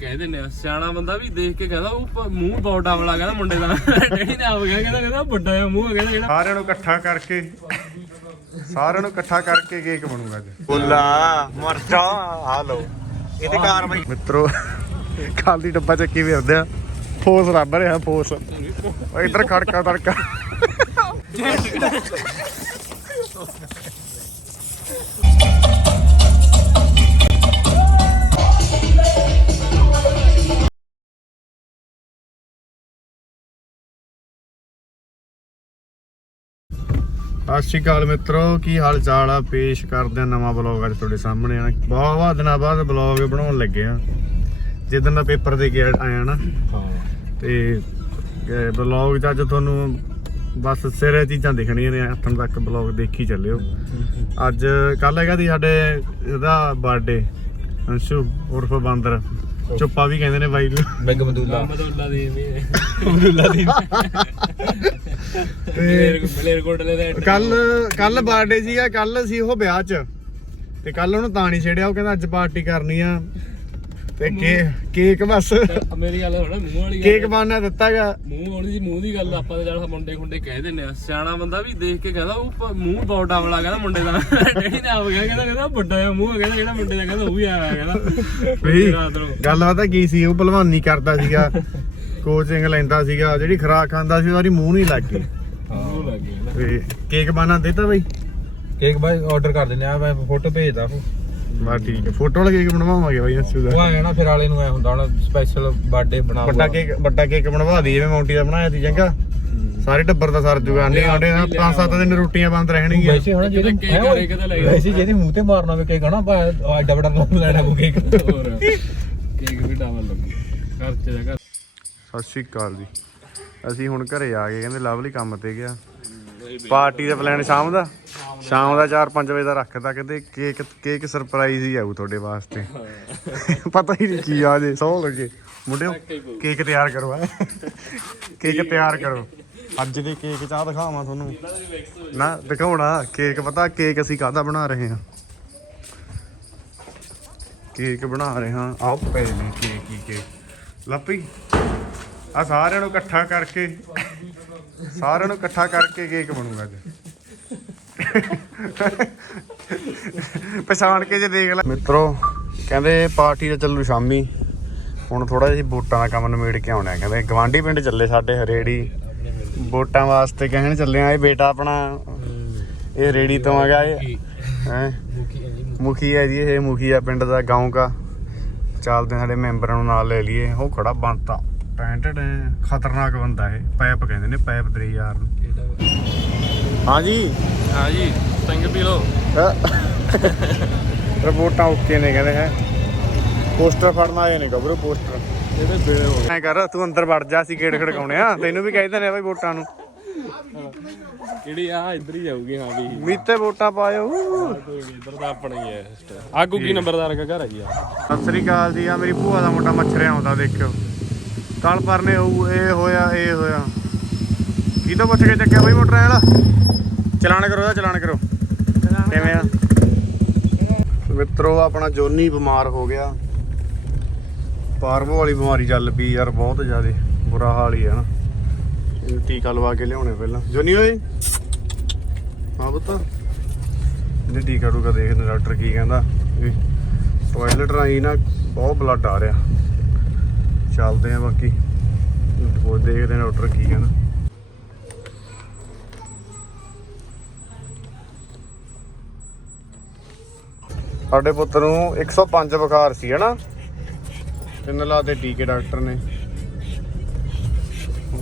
ਕਹਿ ਦਿੰਦੇ ਆ ਸਿਆਣਾ ਬੰਦਾ ਵੀ ਦੇਖ ਕੇ ਕਹਿੰਦਾ ਉਹ ਪ- ਮੂੰਹ ਬਹੁਤ ਆਵਲਾ ਕਹਿੰਦਾ ਮੁੰਡੇ ਦਾ। ਡੈਡੀ ਨੇ ਆਪ ਗਿਆ ਕਹਿੰਦਾ ਕਹਿੰਦਾ ਵੱਡਾ ਜਿਹਾ ਮੂੰਹ ਆ ਕਹਿੰਦਾ ਜਿਹੜਾ ਸਾਰਿਆਂ ਨੂੰ ਇਕੱਠਾ ਕਰਕੇ ਸਾਰਿਆਂ ਨੂੰ ਇਕੱਠਾ ਕਰਕੇ ਕੇਕ ਬਣੂਗਾ ਅੱਜ। ਬੁੱਲਾ ਮਰਚਾ ਆ ਲੋ ਇਹਦੇ ਕਾਰਵਾਈ ਮਿੱਤਰੋ ਖਾਲੀ ਡੱਬਾ ਚੱਕੀ ਵੀ ਹੁੰਦੇ ਆ। ਫੋਸ ਰੱਬ ਰਿਹਾ ਫੋਸ। ਇੱਧਰ ਖੜਕਾ ਤੜਕਾ। ਸਤਿ ਸ਼੍ਰੀ ਅਕਾਲ ਮਿੱਤਰੋ, ਕੀ ਹਾਲ ਚਾਲ ਆ? ਪੇਸ਼ ਕਰਦੇ ਆ ਨਵਾਂ ਬਲੌਗ ਅੱਜ ਤੁਹਾਡੇ ਸਾਹਮਣੇ ਆ। ਬਹੁਤ ਬਹੁਤ ਦਿਨਾਂ ਬਾਅਦ ਬਲੌਗ ਬਣਾਉਣ ਲੱਗੇ ਆ। ਜਿੱਦਣ ਦਾ ਪੇਪਰ ਦੇ ਕੇ ਆਇਆ ਨਾ। ਤੇ ਬਲੌਗ ਚ ਅੱਜ ਤੁਹਾਨੂੰ ਬਸ ਸਿਰੇ ਚੀਜ਼ਾਂ ਦਿਖਣੀਆਂ ਨੇ ਹੱਥਾਂ ਤੱਕ ਬਲੌਗ ਦੇਖੀ ਚੱਲਿਓ। ਅੱਜ ਕੱਲ ਹੈਗਾ ਦੀ ਸਾਡੇ, ਇਹਦਾ ਬਰਥਡੇ ਅੰਸ਼ੂ ਉਰਫ ਬਾਂਦਰ। ਚੁੱਪਾ ਵੀ ਕਹਿੰਦੇ ਨੇ ਬਾਈ ਨੂੰ। ਬਿੰਗ ਮਦੂਲਾ ਮਦੁੱਲਾ ਦੀ ਵੀ ਮਦੂਲਾ ਦੀ ਮਲੇਰ ਮਲੇਰ ਕੋਟਲੇ ਦਾ ਕੱਲ ਕੱਲ ਬਰਥਡੇ ਸੀਗਾ ਕੱਲ ਸੀ ਉਹ ਵਿਆਹ 'ਚ। ਤੇ ਕੱਲ ਉਹਨੂੰ ਤਾਂ ਨਹੀਂ ਛੇੜਿਆ ਉਹ ਕਹਿੰਦਾ ਅੱਜ ਪਾਰਟੀ ਕਰਨੀ ਆ। ਤੇ ਕੇ- ਕੇਕ ਬਸ। ਮੇਰੀ ਗੱਲ ਹੋਣਾ ਮੂੰਹ ਵਾਲੀ ਕੇਕ ਬਾਨਾ ਦਿੱਤਾਗਾ। ਮੂੰਹ ਵਾਲੀ ਦੀ ਮੂੰਹ ਦੀ ਗੱਲ ਆਪਾਂ ਤਾਂ ਜਿਹੜਾ ਮੁੰਡੇ ਖੁੰਡੇ ਕਹਿ ਦਿੰਦੇ ਆ। ਸਿਆਣਾ ਬੰਦਾ ਵੀ ਦੇਖ ਕੇ ਕਹਿੰਦਾ ਉਹ ਮੂੰਹ ਬਹੁਤ ਆਵਲਾ ਕਹਿੰਦਾ ਮੁੰਡੇ ਦਾ। ਡੈਡੀ ਨੇ ਆਪ ਗਿਆ ਕਹਿੰਦਾ ਕਹਿੰਦਾ ਵੱਡਾ ਜਿਹਾ ਮੂੰਹ ਆ ਕਹਿੰਦਾ ਜਿਹੜਾ ਮੁੰਡੇ ਦਾ ਕਹਿੰਦਾ ਉਹ ਵੀ ਆਇਆ ਕਹਿੰਦਾ। ਨੂੰ। ਗੱਲ ਪਤਾ ਕੀ ਸੀ ਉਹ ਭਲਵਾਨੀ ਕਰਦਾ ਸੀਗਾ। ਕੋਚਿੰਗ ਲੈਂਦਾ ਸੀਗਾ ਜਿਹੜੀ ਖਰਾਕ ਖਾਂਦਾ ਸੀ ਉਹਦੀ ਮੂੰਹ ਨਹੀਂ ਲੱਗ ਗਈ। ਲੱਗ ਤੇ ਕੇਕ ਬਾਨਾ ਦਿੱਤਾ ਬਈ? ਕੇਕ ਬਾਈ ਆਰਡਰ ਕਰ ਦਿੰਦੇ ਆ ਮੈਂ ਫੋਟੋ ਭੇਜਦਾ। ਉਹ ਬਾ ਠੀਕ ਹੈ। ਫੋਟੋ ਵਾਲਾ ਕੇਕ ਬਣਵਾਵਾਂਗੇ ਬਾਈ ਅਸੂ ਉਹ ਦਾ। ਆਇਆ ਨਾ ਫਿਰ ਵਾਲੇ ਨੂੰ ਐ ਹੁੰਦਾ ਹੁਣ ਸਪੈਸ਼ਲ ਬਰਥਡੇ ਬਣਾ ਵੱਡਾ ਕੇਕ ਵੱਡਾ ਕੇਕ ਬਣਵਾ ਦਈਏ ਜਿਵੇਂ ਮੌਂਟੀ ਦਾ ਬਣਾਇਆ ਸੀ ਚੰਗਾ। ਸਾਰੇ ਟੱਬਰ ਦਾ ਸਰ ਜੂਗਾ ਆਂਡੇ ਆਂਡੇ ਨਾਲ ਪੰਜ ਸੱਤ ਦਿਨ ਰੋਟੀਆਂ ਬੰਦ ਰਹਿਣਗੀਆਂ। ਵੈਸੇ ਹੁਣ ਜਿਹਦੇ ਕੇਕ ਹਰੇ ਕਿਤੇ ਲੈ। ਵੈਸੇ ਜਿਹਦੇ ਮੂੰਹ ਤੇ ਮਾਰਨਾ ਵੇ ਕੇਕ ਹਨਾ ਭਾ ਐਡਾ ਵੱਡਾ ਨਾਮ ਲੈਣਾ ਕੋ ਕੇਕ। ਹੋਰ। ਕੇਕ ਵੀ ਡਾਵਲ ਲੱਗੀ। ਘਰ ਚ ਜਾ ਘਰ ਸਤਿ ਸ਼੍ਰੀ ਅਕਾਲ ਜੀ। ਅਸੀਂ ਹੁਣ ਘਰੇ ਆ ਗਏ ਕਹਿੰਦੇ ਲਵਲੀ ਕੰਮ ਤੇ ਗਿਆ। ਪਾਰਟੀ ਦਾ ਪਲਾਨ ਸ਼ਾਮ ਦਾ? ਸ਼ਾਮ ਦਾ 4-5 ਵਜੇ ਦਾ ਰੱਖਦਾ ਕਹਿੰਦੇ ਕੇਕ ਕੇਕ ਸਰਪ੍ਰਾਈਜ਼ ਹੀ ਆਊ ਤੁਹਾਡੇ ਵਾਸਤੇ। ਪਤਾ ਹੀ ਨਹੀਂ ਕੀ ਆ ਜੇ ਸੌ ਲੱਗੇ। ਮੁੰਡਿਓ ਕੇਕ ਤਿਆਰ ਕਰੋ ਹੈਂ। ਕੇਕ ਤਿਆਰ ਕਰੋ। ਅੱਜ ਦੇ ਕੇਕ ਚਾਹ ਦਿਖਾਵਾਂ ਤੁਹਾਨੂੰ। ਨਾ ਦਿਖਾਉਣਾ। ਕੇਕ ਪਤਾ ਕੇਕ ਅਸੀਂ ਕਾਹਦਾ ਬਣਾ ਰਹੇ ਹਾਂ? ਕੇਕ ਬਣਾ ਰਹੇ ਹਾਂ। ਆਓ ਪਏ ਨੇ ਕੇਕ ਹੀ ਕੇਕ। ਲੱਪੀ ਆ ਸਾਰਿਆਂ ਨੂੰ ਇਕੱਠਾ ਕਰਕੇ ਸਾਰਿਆਂ ਨੂੰ ਇਕੱਠਾ ਕਰਕੇ ਕੇਕ ਬਣੂਗਾ ਅੱਜ। ਪਛਾਣ ਕੇ ਜੇ ਦੇਖ ਲੈ। ਮਿੱਤਰੋ, ਕਹਿੰਦੇ ਪਾਰਟੀ ਦਾ ਚੱਲੂ ਸ਼ਾਮੀ। ਹੁਣ ਥੋੜਾ ਜਿਹਾ ਵੋਟਾਂ ਦਾ ਕੰਮ ਨਿਮੇੜ ਕੇ ਆਉਣਾ ਹੈ। ਕਹਿੰਦੇ ਗਵਾਂਢੀ ਪਿੰਡ ਚੱਲੇ ਸਾਡੇ, ਰੇੜੀ। ਵੋਟਾਂ ਵਾਸਤੇ ਕਹਿਣ ਚੱਲੇ ਆ ਇਹ ਬੇਟਾ ਆਪਣਾ। ਇਹ ਰੇੜੀ ਤੋਂ ਆ ਗਿਆ ਇਹ। ਹੈ? ਮੁਖੀ ਹੈ ਜੀ ਇਹ, ਮੁਖੀ ਆ ਪਿੰਡ ਦਾ, ਗਾਉਂ ਕਾ ਚੱਲਦੇ ਸਾਡੇ ਮੈਂਬਰਾਂ ਨੂੰ ਨਾਲ ਲੈ ਲਈਏ। ਉਹ ਖੜਾ ਬੰਤਾ ਪੈਂਟਡ ਖਤਰਨਾਕ ਬੰਦਾ ਇਹ ਪੈਪ ਕਹਿੰਦੇ ਨੇ ਪੈਪ ਤੇਰੇ ਯਾਰ ਨੂੰ। ਹਾਂਜੀ ਹਾਂ ਜੀ। ਸਿੰਘ ਪੀ ਲੋ ਰਿਪੋਰਟਾਂ ਓਕੇ ਨੇ ਕਹਿੰਦੇ ਹੈ। ਪੋਸਟਰ ਫੜਨ ਆਏ ਨੇ ਗੱਭਰੂ ਪੋਸਟਰ। ਇਹਦੇ ਬੇੜੇ ਹੋ ਐ ਕਰ ਤੂੰ ਅੰਦਰ ਵੜ ਜਾ ਸੀ ਗੇੜ ਖੜਕਾਉਣੇ ਆ। ਤੈਨੂੰ ਵੀ ਕਹਿੰਦੇ ਨੇ ਬਾਈ ਵੋਟਾਂ ਨੂੰ। ਕਿਹੜੀ ਆ ਇੱਧਰ ਹੀ ਜਾਊਗੀ ਹਾਂ ਵੀ। ਮੀਤੇ ਵੋਟਾਂ ਪਾਇਓ। ਇੱਧਰ ਤਾਂ ਆਪਣਾ ਹੀ ਹੈ ਆਗੂ ਕੀ ਨੰਬਰਦਾਰ ਦਾ ਘਰ ਹੈ ਜੀ ਆ ਸਤਿ ਸ੍ਰੀ ਅਕਾਲ ਜੀ ਆ ਮੇਰੀ ਭੂਆ ਦਾ ਮੁੰਡਾ ਮੱਛਰਿਆ ਆਉਂਦਾ ਦੇਖਿਓ। ਕੱਲ ਪਰਨੇ ਉਹ ਇਹ ਹੋਇਆ ਇਹ ਹੋਇਆ। ਕੀ ਤੋਂ ਪੁੱਛ ਕੇ ਚੱਕਿਆ ਬਈ ਮੋਟਰ ਵਾਲਾ? ਚਲਾਨ ਕਰੋ ਦਾ ਚਲਾਨ ਕਰੋ। ਕਿਵੇਂ ਆ? ਮਿੱਤਰੋ ਆਪਣਾ ਜੋਨੀ ਬਿਮਾਰ ਹੋ ਗਿਆ। ਪਾਰਵੋ ਵਾਲੀ ਬਿਮਾਰੀ ਚੱਲ ਪਈ ਯਾਰ ਬਹੁਤ ਜ਼ਿਆਦੇ ਬੁਰਾ ਹਾਲ ਹੀ ਹੈ ਨਾ। ਇਹਨੂੰ ਟੀਕਾ ਲਵਾ ਕੇ ਲਿਆਉਣੇ ਪਹਿਲਾਂ। ਜੋਨੀ ਓਏ। ਹਾਂ ਪੁੱਤ। ਇਹਨੇ ਟੀਕਾ ਟੂਕਾ ਦੇਖਦੇ ਡਾਕਟਰ ਕੀ ਕਹਿੰਦਾ। ਵੀ ਟਾਇਲਟ ਰਾਹੀਂ ਨਾ ਬਹੁਤ ਬਲੱਡ ਆ ਰਿਹਾ। ਚੱਲਦੇ ਆ ਬਾਕੀ। ਉਹ ਦੇਖਦੇ ਆ ਡਾਕਟਰ ਕੀ ਕਹਿੰਦਾ ਸਾਡੇ ਪੁੱਤ ਨੂੰ 105 ਬੁਖਾਰ ਸੀ ਹਨਾ ਤਿੰਨ ਲਾਤੇ ਟੀਕੇ ਡਾਕਟਰ ਨੇ।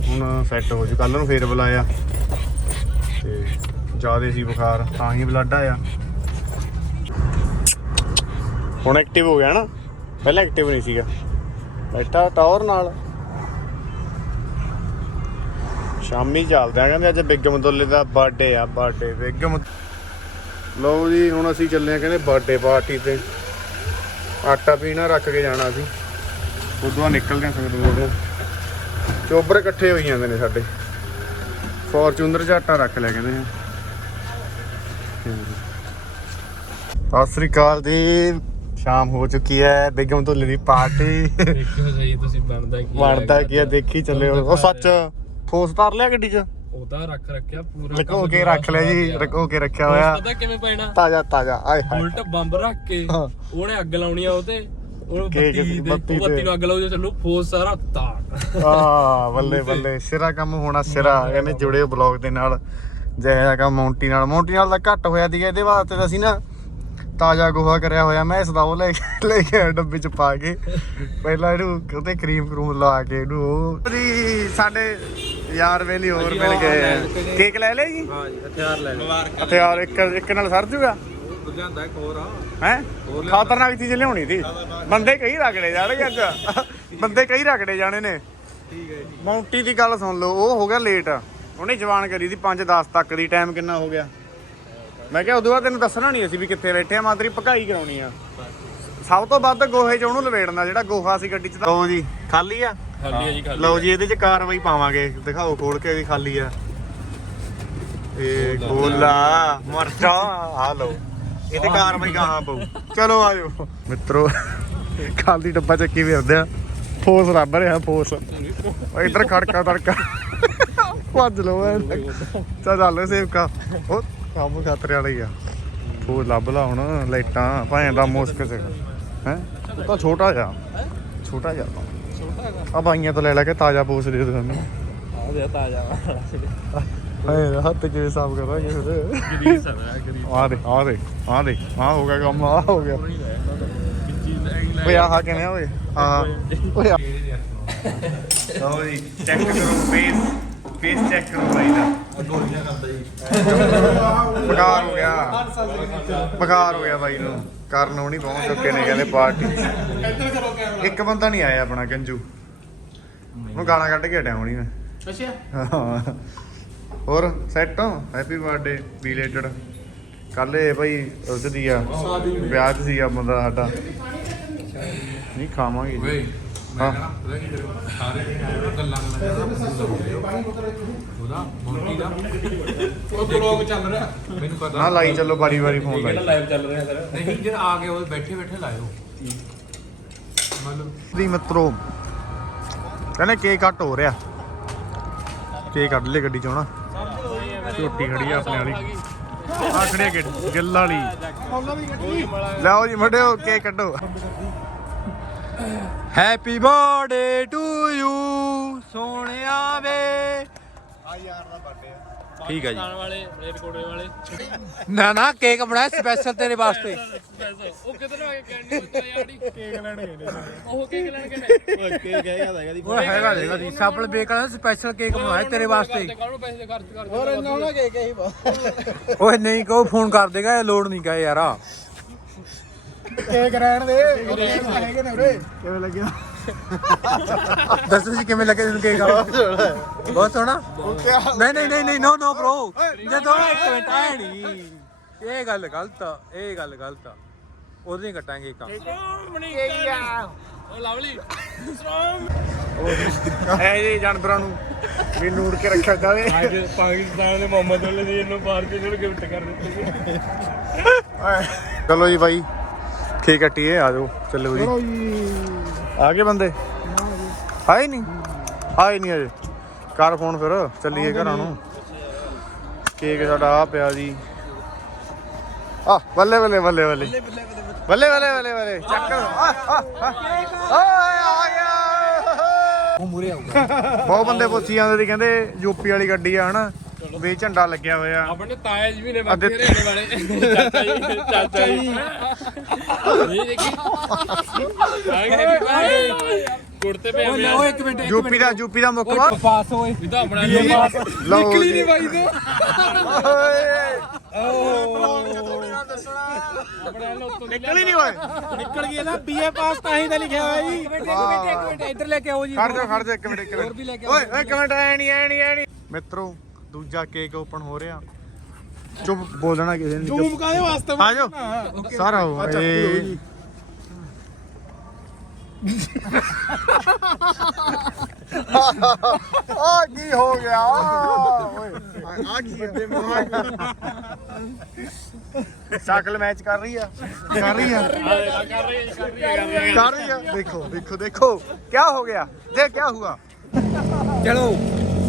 ਹੁਣ ਸੈੱਟ ਹੋ ਜੂ। ਕੱਲ ਨੂੰ ਫੇਰ ਬੁਲਾਇਆ। ਤੇ ਜਿਆਦੇ ਸੀ ਬੁਖਾਰ, ਤਾਂ ਹੀ ਬਲੱਡ ਆਇਆ। ਹੁਣ ਐਕਟਿਵ ਹੋ ਗਿਆ ਨਾ। ਪਹਿਲਾਂ ਐਕਟਿਵ ਨਹੀਂ ਸੀਗਾ। ਬੈਠਾ ਟਾਵਰ ਨਾਲ। ਸ਼ਾਮੀ ਚੱਲਦੇ ਆ, ਕਹਿੰਦੇ ਅੱਜ ਬਿੱਗ ਮਦੋਲੇ ਦਾ ਬਰਥਡੇ ਆ ਬਰਥਡੇ ਬਿੱਗ ਲਓ ਜੀ, ਹੁਣ ਅਸੀਂ ਚੱਲੇ ਆ ਕਹਿੰਦੇ ਬਰਥਡੇ ਪਾਰਟੀ ਤੇ। ਆਟਾ ਪੀਣਾ, ਰੱਖ ਕੇ ਜਾਣਾ ਸੀ। ਉਦੋਂ ਨਿਕਲਦੇ ਆ ਸੰਗਰੂਰ ਨੂੰ ਚੋਬਰ ਇਕੱਠੇ ਹੋਈ ਜਾਂਦੇ ਨੇ ਸਾਡੇ। ਫੋਰਚੂਨਰ ਚ ਆਟਾ ਰੱਖ ਲਿਆ ਕਹਿੰਦੇ ਆ। ਸਤਿ ਸ੍ਰੀ ਅਕਾਲ ਜੀ। ਸ਼ਾਮ ਹੋ ਚੁੱਕੀ ਹੈ ਬੇਗਮ ਤੋਂ ਦੀ ਪਾਰਟੀ। ਦੇਖਿਓ ਸਹੀ ਤੁਸੀਂ ਬਣਦਾ ਕੀ ਬਣਦਾ ਕੀ ਆ ਦੇਖੀ ਚੱਲਿਓ ਉਹ ਸੱਚ ਫੋਸ ਤਾਰ ਲਿਆ ਗੱਡੀ 'ਚ? ਉਹਦਾ ਰੱਖ ਰੱਖਿਆ ਪੂਰਾ ਲਕੋ ਕੇ ਰੱਖ ਲਿਆ ਜੀ ਰਕੋ ਕੇ ਰੱਖਿਆ ਹੋਇਆ। ਪਤਾ ਕਿਵੇਂ ਪੈਣਾ? ਤਾਜ਼ਾ ਤਾਜ਼ਾ ਆਏ ਹਾਏ। ਉਲਟ ਬੰਬ ਰੱਖ ਕੇ ਹਾਂ। ਉਹਨੇ ਅੱਗ ਲਾਉਣੀ ਆ ਉਹ ਤੇ ਉਹ ਬੱਤੀ ਬੱਤੀ। ਨੂੰ ਅੱਗ ਲਾਉ ਜੇ ਚੱਲੂ ਫੋਸ ਸਾਰਾ ਤਾਕ ਆ ਬੱਲੇ ਬੱਲੇ। ਸਿਰਾ ਕੰਮ ਹੋਣਾ ਸਿਰਾ ਕਹਿੰਦੇ ਜੁੜੇ ਬਲੌਗ ਦੇ ਨਾਲ। ਜਿਹੋ ਜਿਹਾ ਕੰਮ ਮੌਂਟੀ ਨਾਲ। ਮੌਂਟੀ ਨਾਲ ਤਾਂ ਘੱਟ ਹੋਇਆ ਦੀ ਇਹਦੇ ਵਾਸਤੇ ਅਸੀਂ ਨਾ ਤਾਜ਼ਾ ਗੋਹਾ ਕਰਿਆ ਹੋਇਆ ਮੈਂ ਇਸ ਦਾ ਉਹ ਲੈ ਕੇ ਲੈ ਕੇ ਆਇਆ ਡੱਬੇ ਚ ਪਾ ਕੇ। ਪਹਿਲਾਂ ਇਹਨੂੰ ਉਹਤੇ ਕਰੀਮ ਕਰੂਮ ਲਾ ਕੇ ਇਹਨੂੰ ਉਹ ਜੀ ਸਾਡੇ ਯਾਰ ਵੇਲੀ ਹੋਰ ਮਿਲ ਗਏ। ਆ। ਕੇਕ ਲੈ ਲਿਆ ਜੀ? ਹਾਂ ਜੀ ਹਥਿਆਰ ਲੈ ਮੁਬਾਰਕ। ਹਥਿਆਰ ਇੱਕ ਇੱਕ ਨਾਲ ਸਰ ਜੂਗਾ? ਲਿਆਂਦਾ ਇੱਕ ਹੋਰ ਆ। ਹੈ? ਖਤਰਨਾਕ ਚੀਜ਼ ਲਿਆਉਣੀ ਸੀ। ਬੰਦੇ ਕਈ ਰਗੜੇ ਜਾਣਗੇ ਅੱਜ। ਬੰਦੇ ਕਈ ਰਗੜੇ ਜਾਣੇ ਨੇ। ਠੀਕ ਹੈ ਜੀ। ਮੌਂਟੀ ਦੀ ਗੱਲ ਸੁਣ ਲਓ ਉਹ ਹੋ ਗਿਆ ਲੇਟ ਉਹਨੇ ਜਵਾਨ ਕਰੀ ਦੀ 5-10 ਤੱਕ ਦੀ ਟਾਈਮ ਕਿੰਨਾ ਹੋ ਗਿਆ? ਮੈਂ ਕਿਹਾ ਉਦੋਂ ਬਾਅਦ ਤੈਨੂੰ ਦੱਸਣਾ ਨਹੀਂ ਅਸੀਂ ਵੀ ਕਿੱਥੇ ਬੈਠੇ ਆ ਮਾਤਰੀ ਪਕਾਈ ਕਰਾਉਣੀ ਆ। ਸਭ ਤੋਂ ਵੱਧ ਗੋਹੇ 'ਚ ਉਹਨੂੰ ਲਵੇੜਨਾ ਜਿਹੜਾ ਗੋਹਾ ਸੀ ਗੱਡੀ 'ਚ ਲਓ ਜੀ ਖਾਲੀ ਆ? ਖਾਲੀ ਆ ਜੀ ਖਾਲੀ ਲਓ ਜੀ ਇਹਦੇ 'ਚ ਕਾਰਵਾਈ ਪਾਵਾਂਗੇ। ਦਿਖਾਓ ਖੋਲ ਕੇ ਵੀ ਖਾਲੀ ਆ। ਇਹ ਗੋਲਾ ਮਰਚਾ ਆ ਲਓ। ਇਹਦੇ ਕਾਰਵਾਈ ਕਹਾਂ ਪਊ। ਚਲੋ ਆਜੋ। ਮਿੱਤਰੋ ਖਾਲੀ ਡੱਬਾ ਚੱਕੀ ਫਿਰਦੇ ਆ। ਫੋਸ ਰੱਬ ਰਿਹਾ ਫੋਸ। ਇੱਧਰ ਖੜਕਾ ਤੜਕਾ। ਭੱਜ ਲਓ ਐ। ਚੱਲ ਚੱਲ ਸੇਵਕਾ। ਉਹ ਕੰਮ ਖਤਰੇ ਵਾਲਾ ਹੀ ਆ। ਫੋਸ ਲੱਭ ਲਾ ਹੁਣ ਲਾਈਟਾਂ ਭਾਵੇਂ ਦਾ ਮੁਸਕ ਚ ਹੈ? ਤਾਂ ਛੋਟਾ ਜਿਹਾ। ਛੋਟਾ ਜਿਹਾ ਆ ਬਾਈਆਂ ਤੋਂ ਲੈ ਲੈ ਕੇ ਤਾਜ਼ਾ ਪੋਸ ਦੇ ਦੇ ਸਾਨੂੰ। ਆ ਦੇ ਤਾਜ਼ਾ। ਹਾਏ ਹੱਥ ਕਿਵੇਂ ਸਾਫ਼ ਕਰਾਂਗੇ ਫਿਰ। ਨਾ ਗਰੀਸ ਆ ਦੇ ਆ ਦੇ ਆ ਦੇ। ਆ ਹੋ ਗਿਆ ਕੰਮ ਆ ਹੋ ਗਿਆ। ਓਏ ਆਹ ਕਿਵੇਂ ਓਏ? ਆ ਓਏ ਲਓ ਜੀ ਚੈੱਕ ਕਰੋ ਫੇਸ ਫੇਸ ਚੈੱਕ ਕਰੋ ਬਾਈ ਦਾ। ਬੁਖਾਰ ਹੋ ਗਿਆ। ਬੁਖਾਰ ਹੋ ਗਿਆ ਬਾਈ ਨੂੰ। ਕਰਨ ਉਹ ਨਹੀਂ ਪਹੁੰਚ ਚੁੱਕੇ ਨੇ ਕਹਿੰਦੇ ਪਾਰਟੀ ਇੱਕ ਬੰਦਾ ਨਹੀਂ ਆਇਆ ਆਪਣਾ ਗੰਜੂ। ਉਹਨੂੰ ਗਾਲਾਂ ਕੱਢ ਕੇ ਹਟਿਆ ਹੁਣੀ ਮੈਂ। ਅੱਛਾ। ਹਾਂ। ਹੋਰ ਸੈੱਟ ਹੈਪੀ ਬਰਥਡੇ ਬੀਲੇਟਡ ਕੱਲ ਇਹ ਭਾਈ ਉਸ ਦੀ ਆ ਵਿਆਹ 'ਚ ਸੀਗਾ ਬੰਦਾ ਸਾਡਾ। ਨਹੀਂ ਖਾਵਾਂਗੇ। ਜੀ। ਹਾਂ ਉਹ ਬਲੌਗ ਚੱਲ ਰਿਹਾ। ਮੈਨੂੰ ਪਤਾ। ਨਾ ਲਾਈ ਚੱਲੋ ਵਾਰੀ ਵਾਰੀ ਫੋਨ ਲਾਈ। ਲਾਈਵ ਚੱਲ ਰਿਹਾ ਸਰ। ਨਹੀਂ ਜਿਹੜਾ ਆ ਕੇ ਉਹ ਬੈਠੇ ਬੈਠੇ ਲਾਇਓ। ਮਤਲਬ ਦੀ ਮਿੱਤਰੋ ਕਹਿੰਦੇ ਕੇਕ ਕੱਟ ਹੋ ਰਿਹਾ। ਕੇਕ ਕੱਢ ਲੈ ਗੱਡੀ ਚੋਂ ਨਾ। ਝੋਟੀ ਖੜੀ ਆ ਆਪਣੇ ਵਾਲੀ। ਆ ਖੜੀ ਆ ਗਿੱਲ ਵਾਲੀ। ਲਓ ਜੀ ਮੁੰਡਿਓ ਕੇਕ ਕੱਢੋ। ਹੈਪੀ ਬਰਥਡੇ ਟੂ ਯੂ ਸੋਹਣਿਆ ਵੇ ਆ ਯਾਰ ਦਾ ਬਰਥਡੇ ਆ। ਠੀਕ ਹੈ ਜੀ। ਖਾਣ ਵਾਲੇ ਰੇਡਕੋਟੇ ਵਾਲੇ। ਨਾ ਨਾ ਕੇਕ ਬਣਾਇਆ ਸਪੈਸ਼ਲ ਤੇਰੇ ਵਾਸਤੇ। ਉਹ ਕਿਧਰ ਆ ਕੇ ਕਹਿਣੀ ਹੁੰਦਾ ਯਾਰੀ ਕੇਕ ਲੈਣੇ ਉਹ ਕੇਕ ਲੈਣ ਕਿਨੇ ਉਹ ਹੈਗਾ ਦੇਖਾ ਜੀ। ਸਾਪਲ ਬੇਕ ਵਾਲਾ ਸਪੈਸ਼ਲ ਕੇਕ ਬਣਾਇਆ ਤੇਰੇ ਵਾਸਤੇ। ਕਾਹਨੂੰ ਪੈਸੇ ਦੇ ਖਰਚ ਕਰ ਹੋਰ ਇਹਨਾਂ ਓਏ ਨਹੀਂ ਕਹੋ ਫੋਨ ਕਰ ਦੇਗਾ ਇਹ ਲੋੜ ਨਹੀਂ ਕਹੇ ਯਾਰ। ਕਿਵੇਂ ਲੱਗਿਆ? ਦੱਸੋ ਜੀ ਕਿਵੇਂ ਲੱਗੇ ਤੁਹਾਨੂੰ ਕੇਕ ਬਹੁਤ ਸੋਹਣਾ। ਨਹੀਂ ਨਹੀਂ ਨਹੀਂ ਨਹੀਂ ਨੋ ਨੋ ਬ్రో ਜਦੋਂ ਇੱਕ ਮਿੰਟ ਆਏ ਨਹੀਂ। ਇਹ ਗੱਲ ਗਲਤ ਆ ਇਹ ਗੱਲ ਗਲਤ ਆ। ਉਹਦੇ ਨਹੀਂ ਕੱਟਾਂਗੇ ਕੇਕਾਂ ਉਹ ਲਵਲੀ। ਐ ਜੀ ਜਾਨਵਰਾਂ ਨੂੰ ਵੀ ਨੂੜ ਕੇ ਰੱਖਿਆ ਜਾਵੇ। ਅੱਜ ਪਾਕਿਸਤਾਨ ਦੇ ਮੁਹੰਮਦ ਵਾਲੇ ਦੀ ਇਹਨੂੰ ਭਾਰਤੀ ਨੂੰ ਗਿਫਟ ਕਰ ਦਿੱਤੀ। ਚਲੋ ਜੀ ਬਾਈ ਕੇਕ ਕੱਟੀਏ ਆ ਜਾਓ ਚੱਲੋ ਜੀ। ਆ ਗਏ ਬੰਦੇ? ਆਏ ਨਹੀਂ? ਆਏ ਨਹੀਂ ਅਜੇ। ਕਰ ਫੋਨ ਫਿਰ ਚੱਲੀਏ ਘਰਾਂ ਨੂੰ। ਕੇਕ ਸਾਡਾ ਆ ਪਿਆ ਜੀ। ਆ ਬੱਲੇ ਬੱਲੇ ਬੱਲੇ ਬੱਲੇ। ਬੱਲੇ ਬੱਲੇ ਬੱਲੇ ਬੱਲੇ। ਚੱਕ। ਆ ਆ ਆ ਓਏ ਆ ਗਿਆ। ਉਹ ਮੂਰੇ ਆਊਗਾ। ਬਹੁਤ ਬੰਦੇ ਪੁੱਛੀ ਜਾਂਦੇ ਸੀ ਕਹਿੰਦੇ ਯੂਪੀ ਵਾਲੀ ਗੱਡੀ ਆ ਹਨਾ। ਵੀ ਝੰਡਾ ਲੱਗਿਆ ਹੋਇਆ। ਆਪਣੇ ਤਾਏ ਜੀ ਵੀ ਨੇ ਅੱਧੇ- ਬਾਕੀ ਰਹਿਣੇ ਵਾਲੇ। ਚਾਚਾ ਜੀ ਚਾਚਾ ਜੀ। ਇਹ ਦੇਖੀ। ਆਗੇ ਕੁੜਤੇ ਪੇ ਓਏ ਓਏ ਇੱਕ ਮਿੰਟ ਯੂਪੀ ਦਾ ਯੂਪੀ ਦਾ ਮੁੱਖ ਵਾ। ਪਾਸ ਓਏ। ਇਹ ਤਾਂ ਆਪਣਾ ਹੀ ਆ। ਲਓ ਨਿਕਲੀ। ਨਹੀਂ ਬਾਈ ਆਪਣੇ ਦੀ ਨਿਕਲ ਹੀ ਨਹੀਂ ਓਏ। ਨਿਕਲ ਗਿਆ ਨਾ ਬੀਏ ਪਾਸ ਤਾਂ ਹੀ ਤਾਂ ਲਿਖਿਆ ਹੋਇਆ ਜੀ। ਇੱਕ ਮਿੰਟ ਇੱਕ ਮਿੰਟ ਇੱਧਰ ਲੈ ਕੇ ਆਓ ਜੀ। ਖੜ ਜਾ ਖੜ ਜਾ ਇੱਕ ਮਿੰਟ ਇੱਕ ਹੋਰ ਵੀ ਲੈ ਮਿੰਟ ਕੇ ਓਏ ਓਏ ਇੱਕ ਮਿੰਟ ਐ ਨਹੀਂ ਐ ਨਹੀਂ ਐ ਨਹੀਂ। ਮਿੱਤਰੋ ਦੂਜਾ ਕੇਕ ਓਪਨ ਹੋ ਰਿਹਾ। ਚੁੱਪ ਬੋਲਣਾ ਕਿਸੇ ਨੇ ਤੂੰ ਕਾਹਦੇ ਵਾਸਤੇ ਆ ਜਾਓ ਸਾਰਾ ਹੋ ਏ ਆ ਕੀ ਹੋ ਗਿਆ? ਓਏ। ਆ ਕੀ ਵੱਡੇ ਸ਼ਕਲ ਮੈਚ ਕਰ ਰਹੀ ਆ। ਕਰ ਰਹੀ ਆ। ਕਰ ਰਹੀ ਰਹੀ ਕਰ ਰਹੀ ਆ ਦੇਖੋ ਦੇਖੋ ਦੇਖੋ। ਕੀ ਹੋ ਗਿਆ? ਦੇ ਕੀ ਹੁਆ? ਚਲੋ।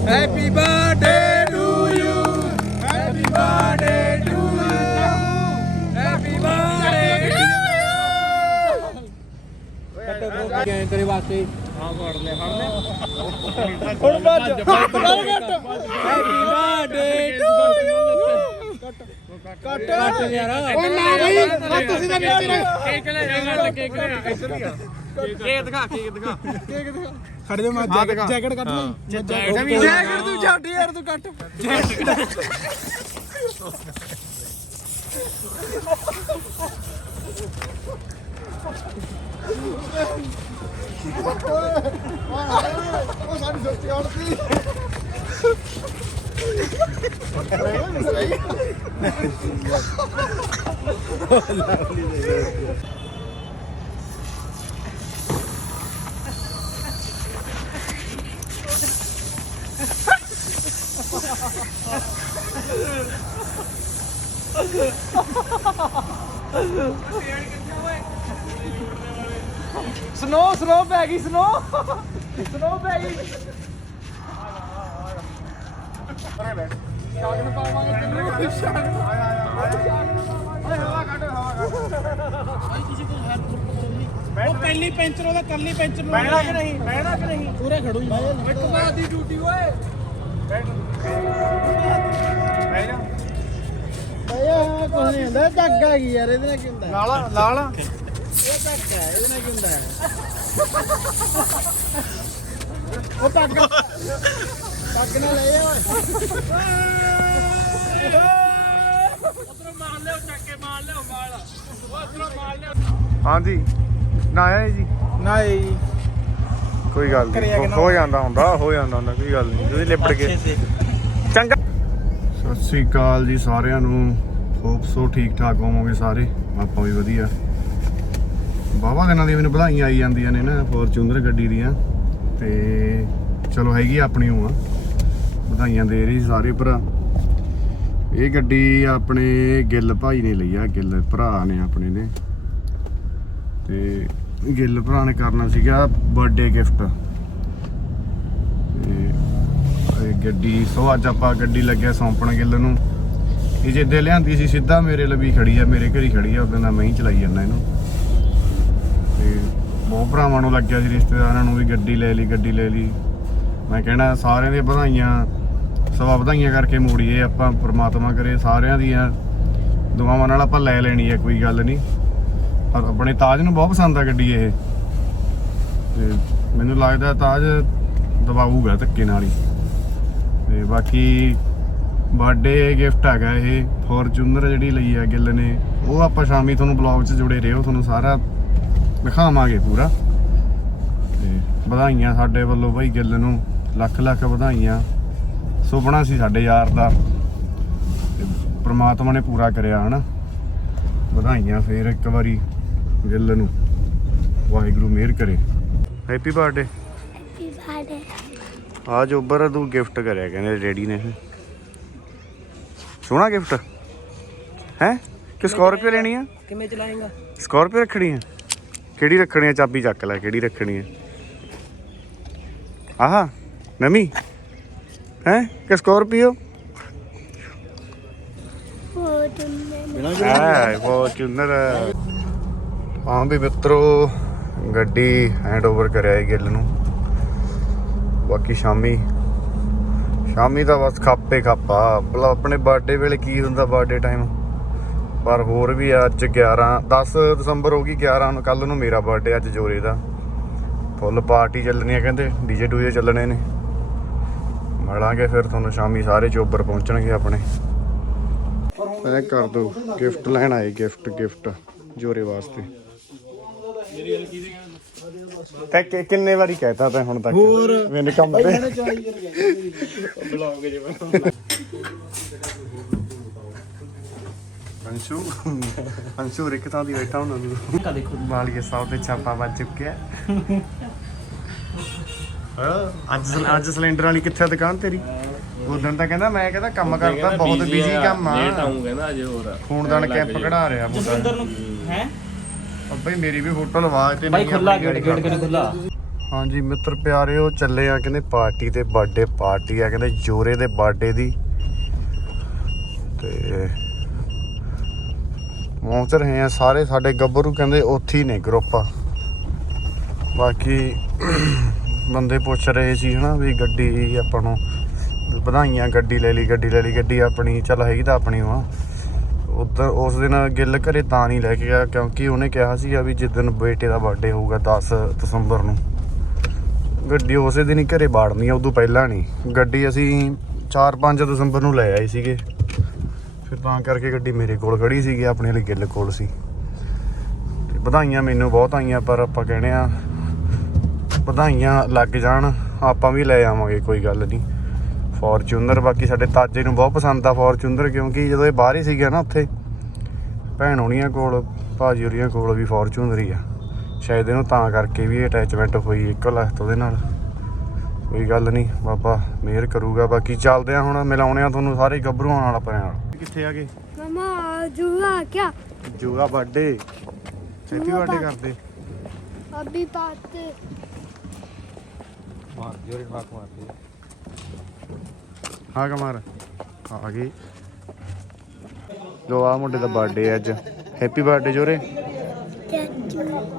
Happy birthday to you happy birthday to you happy birthday to you ਕੱਟੋ ਬ్రో ਕੀ ਕਰੇ ਵਾਸਤੇ ਹਾਂ ਫੜ ਲੈ ਫੜ ਲੈ ਹੁਣ ਬਾਜ happy birthday to you cut. Cut ਯਾਰ। ਓਏ ਨਾ ਬਈ ਤੁਸੀਂ ਤਾਂ ਨੀਚੇ ਕੇਕ ਲੈ ਜਾ ਕੇਕ ਲੈ ਇੱਧਰ ਹੀ ਆ ਕੇਕ ਦਿਖਾ ਕੇਕ ਦਿਖਾ। ਖੜ ਜਾ ਮੈਂ ਜੈਕਟ ਕੱਟ ਲਈ ਜੈਕਟ ਤੂੰ ਛੱਡ ਯਾਰ ਤੂੰ ਕੱਟ। ਸਨੋ ਸਨੋ ਪੈ ਗਈ ਸਨੋ ਸਨੋ ਪੈ ਗਈ ਸ਼ਾਗਨ ਪਾਵਾਂਗੇ ਤੈਨੂੰ ਸ਼ਾਗਨ ਉਹ ਪਹਿਲੀ ਪੈਂਚਰ ਉਹਦਾ ਕੱਲੀ ਪੈਂਚਰ ਨੂੰ ਬਹਿਣਾ ਕਿ ਨਹੀਂ ਬਹਿਣਾ ਕਿ ਨਹੀਂ। ਪੂਰੇ ਖੜੋ ਹੀ। ਇੱਕ ਵਾਰ ਦੀ ਡਿਊਟੀ ਓਏ। ਕੁਝ ਨਹੀਂ ਹੁੰਦਾ ਧੱਗਾ ਕੀ ਯਾਰ ਇਹਦੇ ਨਾਲ ਕੀ ਹੁੰਦਾ ਲਾਲਾ ਲਾਲਾ ਇਹ ਧੱਗਾ ਹੈ, ਇਹਦੇ ਨਾਲ ਕੀ ਹੁੰਦਾ ਉਹ ਧੱਗ ਧੱਗ ਨਾਲ ਲੈ ਓਏ ਉਧਰੋਂ ਮਾਰ ਲਿਓ ਚੱਕ ਕੇ ਮਾਰ ਲਿਓ ਮਾਲ ਉਧਰੋਂ ਮਾਰ ਲਿਓ ਹਾਂਜੀ ਨਾ ਆਇਆ ਜੀ। ਨਹੀਂ ਕੋਈ ਗੱਲ ਕਰਿਆ ਨਹੀਂ ਕਿ ਹੋ ਜਾਂਦਾ ਹੁੰਦਾ ਹੋ ਜਾਂਦਾ ਹੁੰਦਾ ਕੋਈ ਗੱਲ ਨਹੀਂ ਤੁਸੀਂ ਲਿਪਟ ਕੇ। ਚੰਗਾ। ਸਤਿ ਸ੍ਰੀ ਅਕਾਲ ਜੀ ਸਾਰਿਆਂ ਨੂੰ। ਹੋਪ ਸੋ ਠੀਕ ਠਾਕ ਹੋਵੋਗੇ ਸਾਰੇ। ਆਪਾਂ ਵੀ ਵਧੀਆ। ਬਾਬਾ ਦਿਨਾਂ ਦੀ ਮੈਨੂੰ ਵਧਾਈਆਂ ਆਈ ਜਾਂਦੀਆਂ ਨੇ ਨਾ ਫੋਰਚੂਨਰ ਗੱਡੀ ਦੀਆਂ। ਤੇ ਚਲੋ ਹੈਗੀ ਆ ਆਪਣੀ ਉਹ ਆ। ਵਧਾਈਆਂ ਦੇ ਰਹੀ ਸਾਰੇ ਭਰਾ। ਇਹ ਗੱਡੀ ਆਪਣੇ ਗਿੱਲ ਭਾਈ ਨੇ ਲਈ ਆ। ਗਿੱਲ ਭਰਾ ਨੇ ਆਪਣੇ ਨੇ। ਤੇ ਗਿੱਲ ਭਰਾ ਨੇ ਕਰਨਾ ਸੀਗਾ ਬਰਥਡੇ ਗਿਫਟ ਤੇ ਇਹ ਗੱਡੀ ਸੋ ਅੱਜ ਆਪਾਂ ਗੱਡੀ ਲੱਗਿਆ ਸੌਂਪਣ ਗਿੱਲ ਨੂੰ। ਇਹ ਜਿੱਦੇ ਲਿਆਂਦੀ ਸੀ, ਸਿੱਧਾ ਮੇਰੇ ਲਈ ਖੜੀ ਆ, ਮੇਰੇ ਘਰ ਹੀ ਖੜੀ ਆ ਉਦੋਂ ਦਾ ਮੈਂ ਹੀ ਚਲਾਈ ਜਾਂਦਾ ਇਹਨੂੰ। ਤੇ ਬਹੁਤ ਭਰਾਵਾਂ ਨੂੰ ਲੱਗਿਆ ਸੀ, ਰਿਸ਼ਤੇਦਾਰਾਂ ਨੂੰ ਵੀ ਗੱਡੀ ਲੈ ਲਈ, ਗੱਡੀ ਲੈ ਲਈ। ਮੈਂ ਕਹਿਣਾ, ਸਾਰਿਆਂ ਦੀਆਂ ਵਧਾਈਆਂ, ਸਵਾ ਵਧਾਈਆਂ ਕਰਕੇ ਮੋੜੀਏ, ਆਪਾਂ ਪ੍ਰਮਾਤਮਾ ਕਰੇ, ਸਾਰਿਆਂ ਦੀਆਂ ਦੁਆਵਾਂ ਨਾਲ ਆਪਾਂ ਲੈ ਲੈਣੀ ਹੈ ਕੋਈ ਗੱਲ ਨਹੀਂ। ਪਰ ਆਪਣੇ ਤਾਜ ਨੂੰ ਬਹੁਤ ਪਸੰਦ ਆ ਗੱਡੀ ਇਹ। ਤੇ ਮੈਨੂੰ ਲੱਗਦਾ ਤਾਜ ਦਬਾਊਗਾ ਧੱਕੇ ਨਾਲ ਹੀ। ਤੇ ਬਾਕੀ ਬਰਥਡੇ ਗਿਫਟ ਹੈਗਾ ਇਹ ਫੋਰਚੂਨਰ ਜਿਹੜੀ ਲਈ ਆ ਗਿੱਲ ਨੇ ਉਹ ਆਪਾਂ ਸ਼ਾਮੀ ਤੁਹਾਨੂੰ ਬਲੌਗ 'ਚ ਜੁੜੇ ਰਹੋ ਤੁਹਾਨੂੰ ਸਾਰਾ ਦਿਖਾਵਾਂਗੇ ਪੂਰਾ। ਤੇ ਵਧਾਈਆਂ ਸਾਡੇ ਵੱਲੋਂ ਬਈ ਗਿੱਲ ਨੂੰ ਲੱਖ ਲੱਖ ਵਧਾਈਆਂ। ਸੁਪਨਾ ਸੀ ਸਾਡੇ ਯਾਰ ਦਾ ਪ੍ਰਮਾਤਮਾ ਨੇ ਪੂਰਾ ਕਰਿਆ ਹਨਾ? ਵਧਾਈਆਂ ਫੇਰ ਇੱਕ ਵਾਰੀ ਗਿੱਲ ਨੂੰ ਵਾਹਿਗੁਰੂ ਮਿਹਰ ਕਰੇ। ਹੈਪੀ ਬਰਥਡੇ ਹੈਪੀ ਬਰਥਡੇ ਆ ਜੋਬਰ ਤੂੰ ਗਿਫਟ ਕਰਿਆ ਕਹਿੰਦੇ ਡੈਡੀ ਨੇ। ਸੋਹਣਾ ਗਿਫਟ ਹੈ? ਕਿ ਸਕਾਰਪੀਓ ਲੈਣੀ ਆ? ਕਿਵੇਂ ਚਲਾਏਗਾ? ਸਕਾਰਪੀਓ ਰੱਖਣੀ ਆ? ਕਿਹੜੀ ਰੱਖਣੀ ਆ? ਚਾਬੀ ਚੱਕ ਲੈ ਕਿਹੜੀ ਰੱਖਣੀ ਆ? ਆਹਾ ਨਵੀਂ ਹੈ? ਕਿ ਸਕਾਰਪੀਓ ਤੁਮਨੇ ਹੈ ਫੋਰਚੂਨਰ। ਹਾਂ ਵੀ ਮਿੱਤਰੋ ਗੱਡੀ ਹੈਂਡਓਵਰ ਕਰਿਆ ਹੈ ਗਿੱਲ ਨੂੰ। ਬਾਕੀ ਸ਼ਾਮੀ ਸ਼ਾਮੀ ਤਾਂ ਬਸ ਖਾਪੇ ਖਾਪਾ। ਆਪਣੇ ਬਰਥਡੇ ਵੇਲੇ ਕੀ ਹੁੰਦਾ ਬਰਥਡੇ ਟਾਈਮ ਪਰ ਹੋਰ ਵੀ ਅੱਜ 11 10 ਦਸੰਬਰ ਹੋ ਗਈ 11 ਨੂੰ ਕੱਲ ਨੂੰ ਮੇਰਾ ਬਰਥਡੇ ਅੱਜ ਜੋਰੇ ਦਾ। ਫੁੱਲ ਪਾਰਟੀ ਚੱਲਣੀ ਆ ਕਹਿੰਦੇ ਡੀਜੇ ਡੂਜੇ ਚੱਲਣੇ ਨੇ। ਮਿਲਾਂਗੇ ਫਿਰ ਤੁਹਾਨੂੰ ਸ਼ਾਮੀ, ਸਾਰੇ ਚੋਬਰ ਪਹੁੰਚਣਗੇ ਆਪਣੇ। ਐ ਕਰ ਦੋ ਗਿਫਟ ਲੈਣ ਆਏ ਗਿਫਟ ਗਿਫਟ ਜੋਰੇ ਵਾਸਤੇ। ਤੇ ਕਿ- ਕਿੰਨੇ ਵਾਰੀ ਕਹਿਤਾ ਤੈਂ ਹੁਣ ਤੱਕ? ਹੋਰ। ਮੈਨੂੰ ਕੰਮ ਤੇ ਅੰਸ਼ੂ? ਅੰਸ਼ੂ ਰਿਕ ਤਾਂ ਦੀ ਬੈਠਾ ਉਹਨਾਂ ਨੂੰ ਕਾ ਦੇਖੋ ਮਾਲੀਏ ਸਾਹਿਬ ਤੇ ਛਾਪਾ ਵੱਜ ਚੁੱਕਿਆ। ਅੱਜ ਅੱਜ ਸਿਲੰਡਰ ਵਾਲੀ ਕਿੱਥੇ ਆ ਦੁਕਾਨ ਤੇਰੀ? ਉਦੋਂ ਤਾਂ ਕਹਿੰਦਾ ਮੈਂ ਕਹਿੰਦਾ ਕੰਮ ਕਰਦਾ ਬਹੁਤ ਬਿਜ਼ੀ ਕੰਮ ਲੇਟ ਆ ਆਉਂ ਕਹਿੰਦਾ ਅਜੇ ਹੋਰ। ਖੂਨਦਾਨ ਕੈਂਪ ਕਢਾ ਰਿਹਾ ਮੁੰਡਾ। ਨੂੰ ਹੈ? ਅੱਬੇ ਮੇਰੀ ਵੀ ਫੋਟੋ ਲਵਾ ਤੇ ਬਾਈ ਖੁੱਲਾ ਗੇਟ ਗੇਟ ਕਿਨੇ ਖੁੱਲਾ ਹਾਂਜੀ ਮਿੱਤਰ ਪਿਆਰਿਓ ਚੱਲੇ ਆ ਕਹਿੰਦੇ ਪਾਰਟੀ ਤੇ ਬਰਥਡੇ ਪਾਰਟੀ ਆ ਕਹਿੰਦੇ ਜੋਰੇ ਦੇ ਬਰਥਡੇ ਦੀ। ਤੇ ਪਹੁੰਚ ਰਹੇ ਆ ਸਾਰੇ ਸਾਡੇ ਗੱਭਰੂ ਕਹਿੰਦੇ ਉੱਥੇ ਹੀ ਨੇ ਗਰੁੱਪ ਬਾਕੀ ਬੰਦੇ ਪੁੱਛ ਰਹੇ ਸੀ ਹਨਾ ਵੀ ਗੱਡੀ ਆਪਾਂ ਨੂੰ ਵਧਾਈਆਂ ਗੱਡੀ ਲੈ ਲਈ ਗੱਡੀ ਲੈ ਲਈ ਗੱਡੀ ਆਪਣੀ ਚੱਲ ਹੈਗੀ ਤਾਂ ਆਪਣੀ ਵਾ। ਉਦੋਂ ਉਸ ਦਿਨ ਗਿੱਲ ਘਰੇ ਤਾਂ ਨਹੀਂ ਲੈ ਕੇ ਗਿਆ, ਕਿਉਂਕਿ ਉਹਨੇ ਕਿਹਾ ਸੀਗਾ ਵੀ ਜਿਸ ਦਿਨ ਬੇਟੇ ਦਾ ਬਰਥਡੇ ਹੋਊਗਾ 10 ਦਸੰਬਰ ਨੂੰ। ਗੱਡੀ ਉਸੇ ਦਿਨ ਹੀ ਘਰੇ ਬਾੜਨੀ ਆ, ਉਦੋਂ ਪਹਿਲਾਂ ਨਹੀਂ। ਗੱਡੀ ਅਸੀਂ 4-5 ਦਸੰਬਰ ਨੂੰ ਲੈ ਆਏ ਸੀਗੇ। ਫਿਰ ਤਾਂ ਕਰਕੇ ਗੱਡੀ ਮੇਰੇ ਕੋਲ ਖੜੀ ਸੀਗੀ, ਆਪਣੇ ਲਈ ਗਿੱਲ ਕੋਲ ਸੀ। ਤੇ ਵਧਾਈਆਂ ਮੈਨੂੰ ਬਹੁਤ ਆਈਆਂ, ਪਰ ਆਪਾਂ ਕਹਿੰਦੇ ਆ ਵਧਾਈਆਂ ਲੱਗ ਜਾਣ, ਆਪਾਂ ਵੀ ਲੈ ਆਵਾਂਗੇ, ਕੋਈ ਗੱਲ ਨਹੀਂ। ਫੋਰਚੂਨਰ ਬਾਕੀ ਸਾਡੇ ਤਾਜੇ ਨੂੰ ਬਹੁਤ ਪਸੰਦ ਆ ਫੋਰਚੂਨਰ ਕਿਉਂਕਿ ਜਦੋਂ ਇਹ ਬਾਹਰ ਹੀ ਸੀਗਾ ਨਾ ਉੱਥੇ ਭੈਣ ਹੋਣੀਆਂ ਕੋਲ ਭਾਜੀ ਹੋਰੀਆਂ ਕੋਲ ਵੀ ਫੋਰਚੂਨਰ ਹੀ ਆ। ਸ਼ਾਇਦ ਇਹਨੂੰ ਤਾਂ ਕਰਕੇ ਵੀ ਅਟੈਚਮੈਂਟ ਹੋਈ ਇੱਕੋ ਲਖਤ ਉਹਦੇ ਨਾਲ। ਕੋਈ ਗੱਲ ਨਹੀਂ ਬਾਬਾ ਮਿਹਰ ਕਰੂਗਾ। ਬਾਕੀ ਚੱਲਦੇ ਆ ਹੁਣ ਮਿਲਾਉਣੇ ਆ ਤੁਹਾਨੂੰ ਸਾਰੇ ਗੱਭਰੂਆਂ ਨਾਲ ਆਪਣੇ ਨਾਲ। ਕਿੱਥੇ ਆ ਗਏ? ਮਮਾ ਜੂਆ ਕਿਆ? ਜੂਆ ਬਰਥਡੇ ਛੇਤੀ ਬਰਥਡੇ ਕਰਦੇ। ਅਭੀ ਬਾਤ ਮਾਰ ਜੋਰੇ ਮਾਰ ਹਾਂ ਕਮਾਰ ਆ ਗਏ ਲੋ ਆ ਮੁੰਡੇ ਦਾ ਬਰਥਡੇ ਅੱਜ। ਹੈਪੀ ਬਰਥਡੇ ਜੋਰੇ।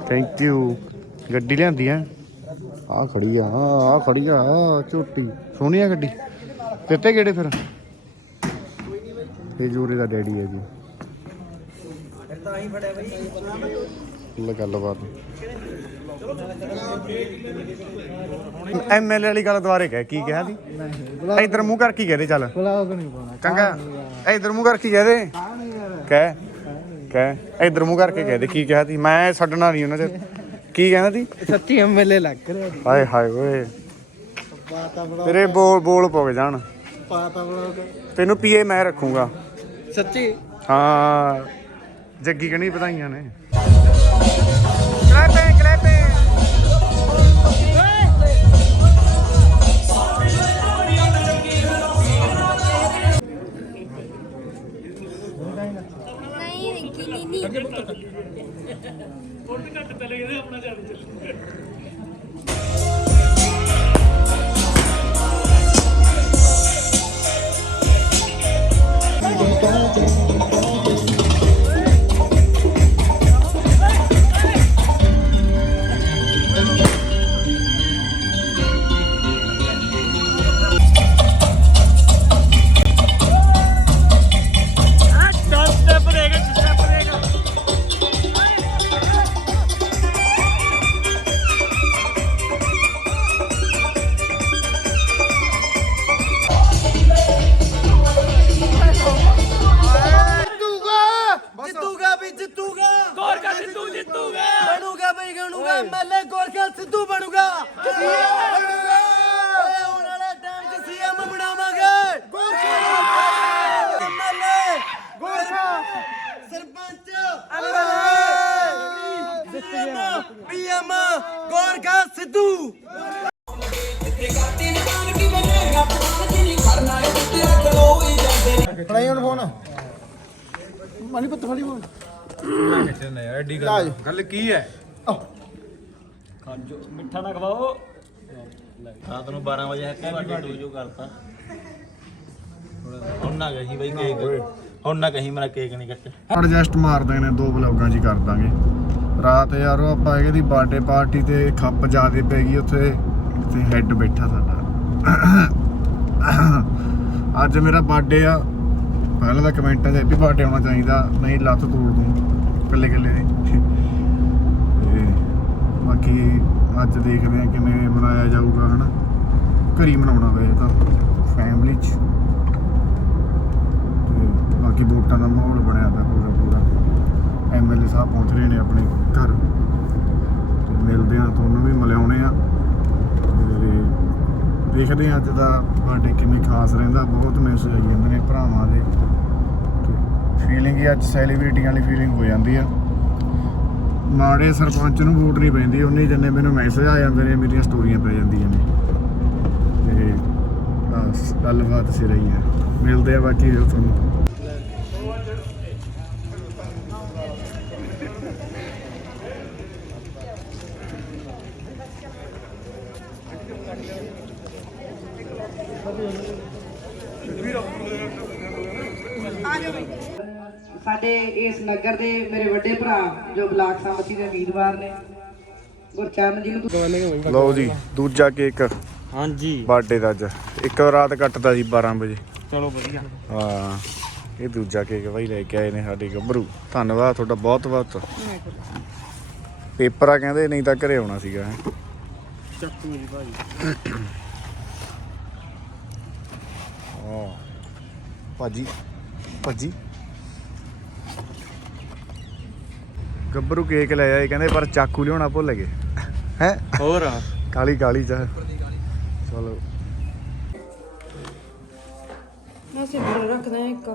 ਥੈਂਕ ਯੂ ਗੱਡੀ ਲਿਆਂਦੀ ਆ। ਆ ਖੜੀ ਆ ਆ ਖੜੀ ਆ ਝੋਟੀ। ਸੋਹਣੀ ਆ ਗੱਡੀ। ਦਿੱਤੇ ਕਿਹੜੇ ਫਿਰ? ਇਹ ਜੋਰੇ ਦਾ ਡੈਡੀ ਹੈ ਜੀ। ਲੈ ਗੱਲਬਾਤ। ਐਮਐਲਏ ਵਾਲੀ ਗੱਲ ਦੁਬਾਰੇ ਕਹਿ ਕੀ ਕਿਹਾ ਸੀ? ਇਧਰ ਮੂੰਹ ਕਰ ਕੀ ਕਹਦੇ ਚੱਲ। ਬੁਲਾਓ ਨਹੀਂ ਪਾਉਣਾ ਚੰਗਾ। ਇਧਰ ਮੂੰਹ ਕਰਕੇ ਕਹਿ ਦੇ ਕਹਿ ਕਹਿ। ਇਧਰ ਮੂੰਹ ਕਰਕੇ ਕਹਿ ਦੇ ਕੀ ਕਿਹਾ ਸੀ? ਮੈਂ ਛੱਡਣਾ ਨਹੀਂ ਉਹਨਾਂ ਚ। ਕੀ ਕਹਿੰਦਾ ਸੀ? ਸੱਚੀ ਐਮਐਲਏ ਲੱਗ ਰਿਹਾ ਹਾਏ ਹਾਏ ਓਏ। ਤੇਰੇ ਬੋਲ ਬੋਲ ਪੁੱਗ ਜਾਣ। ਪਾਤਾ ਤੈਨੂੰ ਪੀਏ ਮੈਂ ਰੱਖੂੰਗਾ। ਸੱਚੀ? ਹਾਂ। ਜੱਗੀ ਕਣੀ ਵਧਾਈਆਂ ਨੇ। ਸਿੱਧੂ ਫੜਾਈ ਹੁਣ ਫੋਨ। ਮਨੀ ਪੁੱਤ ਫੜੀ ਫੋਨ। ਐਡੀ ਗੱਲ। ਗੱਲ ਕੀ ਹੈ? ਰਾਤ ਨੂੰ 12 ਵਜੇ ਹੈਪੀ ਬਰਥਡੇ ਟੂ ਯੂ ਕਰਤਾ। ਹੁਣ ਨਾ ਕਹੀ ਬਈ ਕੇਕ ਹੁਣ ਨਾ ਕਹੀ ਮੇਰਾ ਕੇਕ ਨਹੀਂ ਕੱਟਿਆ। ਐਡਜਸਟ ਮਾਰਦੇ ਨੇ ਦੋ ਬਲੌਗਾਂ ਕਰ ਦਾਂਗੇ। ਰਾਤ ਯਾਰ ਉਹ ਆਪਾਂ ਹੈਗੇ ਦੀ ਬਰਥਡੇ ਪਾਰਟੀ ਤੇ ਖੱਪ ਜਾਦੇ ਪੈ ਗਈ ਉੱਥੇ, ਤੇ ਹੈੱਡ ਬੈਠਾ ਸਾਡਾ। ਅੱਜ ਮੇਰਾ ਬਰਥਡੇ ਆ। ਪਹਿਲਾਂ ਤਾਂ ਕਮੈਂਟਾਂ 'ਚ ਹੈਪੀ ਬਰਥਡੇ ਹੋਣਾ ਚਾਹੀਦਾ। ਨਹੀਂ ਲੱਤ ਤੋੜ ਦੂੰ ਕੱਲੇ ਕੱਲੇ ਦੀ ਬਾਕੀ ਅੱਜ ਦੇਖਦੇ ਆ ਕਿਵੇਂ ਮਨਾਇਆ ਜਾਊਗਾ, ਹਨਾ। ਘਰੀ ਮਨਾਉਣਾ ਵੇ ਤਾਂ ਫੈਮਿਲੀ 'ਚ। ਤੇ ਬਾਕੀ ਵੋਟਾਂ ਦਾ ਮਾਹੌਲ ਬਣਿਆ ਦਾ ਪੂਰਾ। ਐਮਐਲਏ ਸਾਹਿਬ ਪਹੁੰਚ ਰਹੇ ਨੇ ਆਪਣੇ ਘਰ। ਤੇ ਮਿਲਦੇ ਆ ਤੁਹਾਨੂੰ ਵੀ ਮਿਲਾਉਣੇ ਆ ਤੇ ਦੇਖਦੇ ਆ ਅੱਜ ਦਾ ਬਰਥਡੇ ਕਿਵੇਂ ਖਾਸ ਰਹਿੰਦਾ। ਬਹੁਤ ਮੈਸੇਜ ਆਈ ਜਾਂਦੇ ਨੇ ਭਰਾਵਾਂ ਦੇ। ਫੀਲਿੰਗ ਹੀ ਅੱਜ ਸੈਲੀਬ੍ਰਿਟੀਆਂ ਵਾਲੀ ਫੀਲਿੰਗ ਹੋ ਜਾਂਦੀ ਆ। ਮਾੜੇ ਸਰਪੰਚ ਨੂੰ ਵੋਟ ਨਹੀਂ ਪੈਂਦੀ ਉਨੀ ਜਿੰਨੇ ਮੈਨੂੰ ਮੈਸੇਜ ਆ ਜਾਂਦੇ ਨੇ, ਮੇਰੀਆਂ ਸਟੋਰੀਆਂ ਪੈ ਜਾਂਦੀਆਂ ਨੇ। ਤੇ ਬਸ, ਗੱਲਬਾਤ ਸਿਰ ਹੀ ਹੈ ਮਿਲਦੇ ਆ ਬਾਕੀ ਤੁਹਾਨੂੰ। ਨਗਰ ਦੇ ਮੇਰੇ ਵੱਡੇ ਭਰਾ ਜੋ ਬਲਾਕ ਸੰਮਤੀ ਦੇ ਉਮੀਦਵਾਰ ਨੇ ਗੁਰਚਰਨ ਜੀ ਨੂੰ ਲਓ ਜੀ ਦੂਜਾ ਕੇਕ। ਹਾਂਜੀ। ਬਰਥਡੇ ਦਾ ਅੱਜ। ਇੱਕ ਰਾਤ ਕੱਟਦਾ ਸੀ 12 ਵਜੇ। ਚਲੋ ਵਧੀਆ। ਹਾਂ ਇਹ ਦੂਜਾ ਕੇਕ ਬਾਈ ਲੈ ਕੇ ਆਏ ਨੇ ਸਾਡੇ ਗੱਭਰੂ। ਧੰਨਵਾਦ ਤੁਹਾਡਾ ਬਹੁਤ ਬਹੁਤ। ਪੇਪਰ ਆ ਕਹਿੰਦੇ ਨਹੀਂ ਤਾਂ ਘਰੇ ਆਉਣਾ ਸੀਗਾ। ਚੱਕੂ ਜੀ ਭਾਈ। ਹਾਂ। ਭਾਜੀ ਭਾਜੀ। ਗੱਭਰੂ ਕੇਕ ਲੈ ਆਏ ਕਹਿੰਦੇ ਪਰ ਚਾਕੂ ਲਿਆਉਣਾ ਭੁੱਲ ਗਏ। ਹੈ? ਹੋਰ? ਕਾਲੀ ਕਾਲੀ ਚ ਚਲੋ। ਮੈਂ ਸਿਰ ਰੱਖਦਾ ਇੱਕ।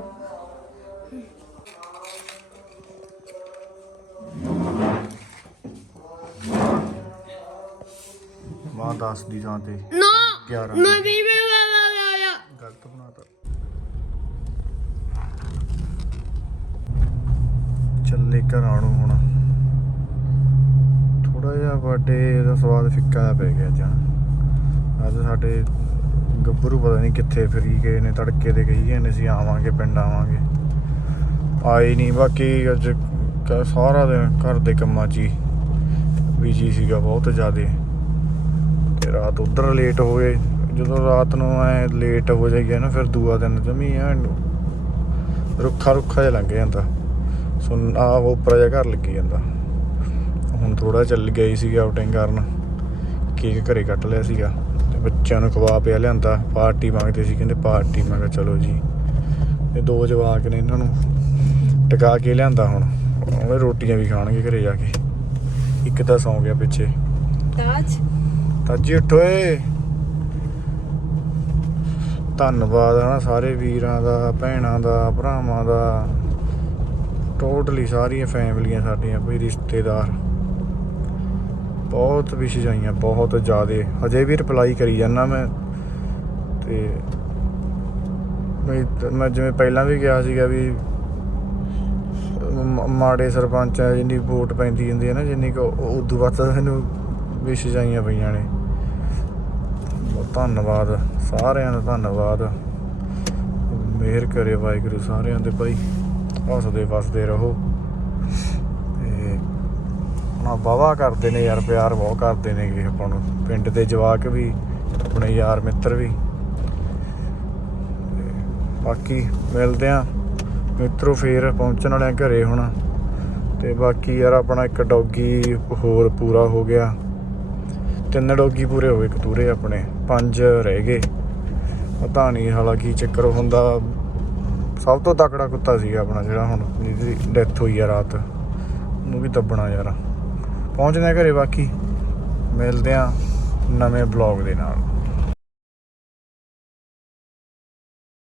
ਮਾਂ 10 ਦੀ ਥਾਂ ਤੇ No! 11 No, baby, ਚੱਲੇ ਘਰਾਂ ਨੂੰ ਹੁਣ ਥੋੜਾ ਜਿਹਾ ਬਰਥਡੇ ਦਾ ਸਵਾਦ ਫਿੱਕਾ ਜਿਹਾ ਪੈ ਗਿਆ ਜਾਂ। ਅੱਜ ਸਾਡੇ ਗੱਭਰੂ ਪਤਾ ਨਹੀਂ ਕਿੱਥੇ ਫਰੀ ਗਏ ਨੇ, ਤੜਕੇ ਦੇ ਕਹੀ ਨੇ ਅਸੀਂ ਆਵਾਂਗੇ, ਪਿੰਡ ਆਵਾਂਗੇ। ਆਏ ਨਹੀਂ ਬਾਕੀ ਅੱਜ ਕ- ਸਾਰਾ ਦਿਨ ਘਰ ਦੇ ਕੰਮਾਂ 'ਚ ਹੀ ਬਿਜ਼ੀ ਸੀਗਾ ਬਹੁਤ ਜ਼ਿਆਦੇ। ਤੇ ਰਾਤ ਉਧਰ ਲੇਟ ਹੋ ਗਏ। ਜਦੋਂ ਰਾਤ ਨੂੰ ਐ ਲੇਟ ਹੋ ਜਾਈਏ ਨਾ, ਫਿਰ ਦੂਆ ਦਿਨ ਜਮੀ ਐ ਰੁੱਖਾ ਰੁੱਖਾ ਜਿਹਾ ਲੰਘ ਜਾਂਦਾ। ਸੁਣ ਆ ਉੱਪਰ ਜਿਹਾ ਘਰ ਲੱਗੀ ਜਾਂਦਾ। ਹੁਣ ਥੋੜਾ ਚੱਲ ਗਈ ਸੀਗਾ ਆਊਟਿੰਗ ਕਰਨ। ਕੇਕ ਘਰੇ ਕੱਟ ਲਿਆ ਸੀਗਾ। ਤੇ ਬੱਚਿਆਂ ਨੂੰ ਖਵਾ ਪਿਆ ਲਿਆਂਦਾ। ਪਾਰਟੀ ਮੰਗਦੇ ਸੀ ਕਹਿੰਦੇ ਪਾਰਟੀ। ਮੈਂ ਕਿਹਾ ਚਲੋ ਜੀ। ਤੇ ਦੋ ਜਵਾਕ ਨੇ ਇਹਨਾਂ ਨੂੰ ਟਿਕਾ ਕੇ ਲਿਆਂਦਾ ਹੁਣ। ਉਹਨੇ ਰੋਟੀਆਂ ਵੀ ਖਾਣਗੇ ਘਰੇ ਜਾ ਕੇ। ਇੱਕ ਤਾਂ ਸੌਂ ਗਿਆ ਪਿੱਛੇ। Dad? ਤਾਜੀ ਉੱਠੋਏ ਧੰਨਵਾਦ ਹੈ ਨਾ ਸਾਰੇ ਵੀਰਾਂ ਦਾ ਭੈਣਾਂ ਦਾ ਭਰਾਵਾਂ ਦਾ। ਟੋਟਲੀ ਸਾਰੀਆਂ ਫੈਮਲੀਆਂ ਸਾਡੀਆਂ ਕੋਈ ਰਿਸ਼ਤੇਦਾਰ। ਬਹੁਤ ਵਿਸ਼ੇਸ਼ ਆਈਆਂ ਬਹੁਤ ਜ਼ਿਆਦੇ। ਹਜੇ ਵੀ ਰਿਪਲਾਈ ਕਰੀ ਜਾਂਦਾ ਮੈਂ। ਤੇ ਮੈਂ ਜਿਵੇਂ ਪਹਿਲਾਂ ਵੀ ਕਿਹਾ ਸੀਗਾ ਵੀ ਮਾੜੇ ਸਰਪੰਚ ਆ ਜਿੰਨੀ ਵੋਟ ਪੈਂਦੀ ਹੁੰਦੀ ਹੈ ਨਾ, ਜਿੰਨੀ ਕੁ ਉਦੋਂ ਬਾਅਦ ਮੈਨੂੰ ਵਿਸ਼ੇਸ਼ ਆਈਆਂ ਪਈਆਂ ਨੇ। ਧੰਨਵਾਦ, ਸਾਰਿਆਂ ਦਾ ਧੰਨਵਾਦ। ਮਿਹਰ ਕਰੇ ਵਾਹਿਗੁਰੂ ਸਾਰਿਆਂ ਦੇ ਭਾਈ। ਹੱਸਦੇ ਫਸਦੇ ਰਹੋ। ਤੇ ਨਾ ਵਾਵਾ ਕਰਦੇ ਨੇ ਯਾਰ, ਪਿਆਰ ਬਹੁਤ ਕਰਦੇ ਨੇ ਕਿ ਆਪਾਂ ਨੂੰ। ਪਿੰਡ ਦੇ ਜਵਾਕ ਵੀ, ਆਪਣੇ ਯਾਰ ਮਿੱਤਰ ਵੀ। ਬਾਕੀ ਮਿਲਦੇ ਆ ਮਿੱਤਰੋ ਫੇਰ ਪਹੁੰਚਣ ਵਾਲਿਆਂ ਘਰੇ ਹੁਣ। ਤੇ ਬਾਕੀ ਯਾਰ ਆਪਣਾ ਇੱਕ ਡੌਗੀ ਹੋਰ ਪੂਰਾ ਹੋ ਗਿਆ। ਤਿੰਨ ਡੌਗੀ ਪੂਰੇ ਹੋ ਗਏ ਕਤੂਰੇ ਆਪਣੇ। ਪੰਜ ਰਹਿ ਗਏ। ਪਤਾ ਨਹੀਂ ਹਾਲਾ ਕੀ ਚੱਕਰ ਹੁੰਦਾ। ਸਭ ਤੋਂ ਤਕੜਾ ਕੁੱਤਾ ਸੀਗਾ ਆਪਣਾ ਜਿਹੜਾ ਹੁਣ ਜਿਹਦੀ ਡੈਥ ਹੋਈ ਆ ਰਾਤ। ਉਹਨੂੰ ਵੀ ਦੱਬਣਾ ਯਾਰ। ਪਹੁੰਚਦੇ ਆ ਘਰੇ ਬਾਕੀ। ਮਿਲਦੇ ਆ ਨਵੇਂ ਬਲੌਗ ਦੇ ਨਾਲ।